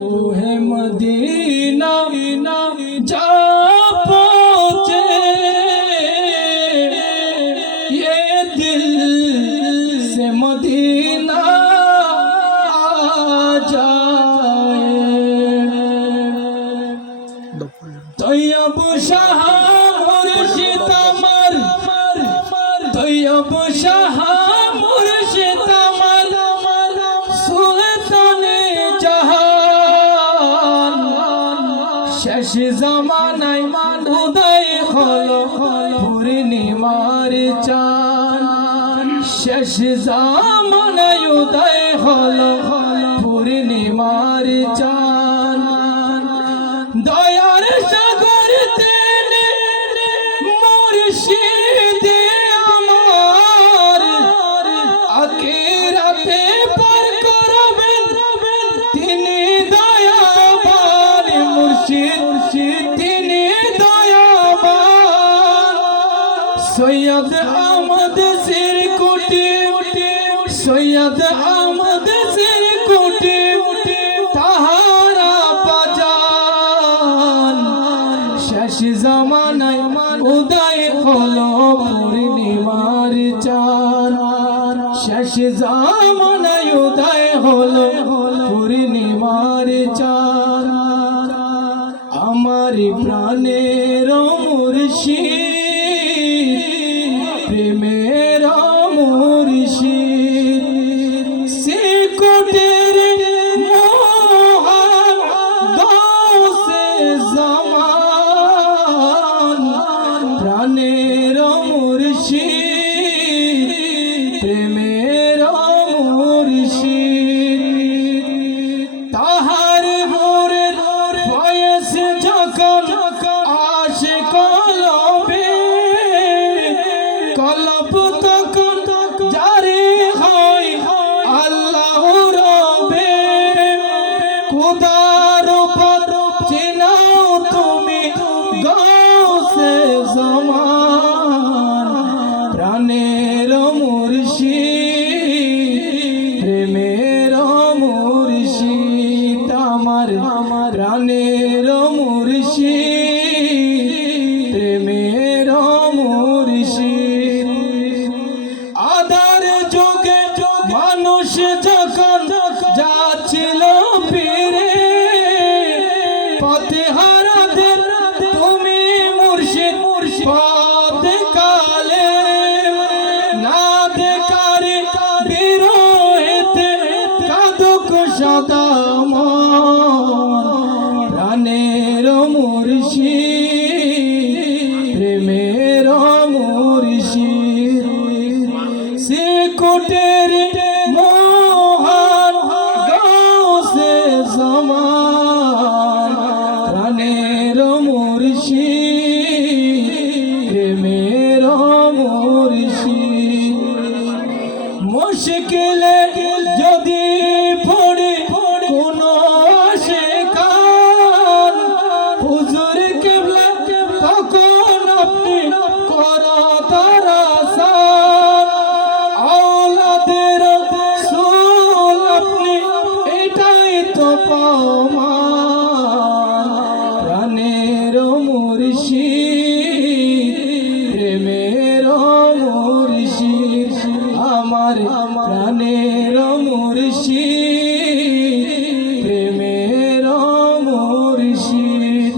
है मदीना जा पहुंचे ये दिल से मदीना आ जाए। तैयब शाह मुर्शिद अमर, तैयब शाह मुर्शिद अमर, सुल्ताने जहान শেষ জামানায় উদয় হলো পূর্ণিমার চাঁদ, শেষ জামানায় উদয় হলো পূর্ণিমার চাঁদ। দয়ার সাগর তিনি মুর্শিদ আমার, আখিরাতে পার করবেন তিনি দয়াবান মুর্শিদ, তিনি দয়াবান। সৈয়দ আহমদ সিরকুটি, সৈয়দ আহমদ সিরকুটি তাহারা বাজান, শেষ জামানায় উদয় হলো পূর্ণিমার চাঁদ, শেষ জামানায় উদয় হলো পূর্ণিমার চাঁদ। আমার প্রাণের মুর্শিদ, প্রেমের মুর্শিদ, সিরকুটির মোহন গৌসে জামান, প্রাণের মুর্শিদ, প্রেমের মুর্শিদ। তাহার নূরের ফয়েজ যখন আসে কলবে, কলব তখন জারি হয় আল্লাহর রবে। খোদার উপর চিনাও তুমি গৌসে জামান, প্রাণের মুর্শিদ, প্রেমের মুর্শিদ। আমার প্রাণের মুর্শিদ, প্রেমের মুর্শিদ। আধার যুগে মানুষ যখন যাচ্ছিল ফিরে, পথে হারাদের তুমি মুর্শিদ পথ কালে, না দেখারে বিরহেতে কাঁদুক সদা মন, প্রাণের মুর্শিদ, প্রেমের মুর্শিদ। সিরকুটির মোহন গৌসে জামান, প্রাণের মুর্শিদ, প্রেমের মুর্শিদ। মুশকিলে যদি পড়ে কোনো আশিকান, হুজুর কিবলা তখন আপনি করো তার আসান। আওলাদের রাসূল আপনি, এটাই তো প্রমাণ, প্রাণের মুর্শিদ, প্রেমের মুর্শিদ। আমার প্রাণের মুর্শিদ, প্রেমের মুর্শিদ।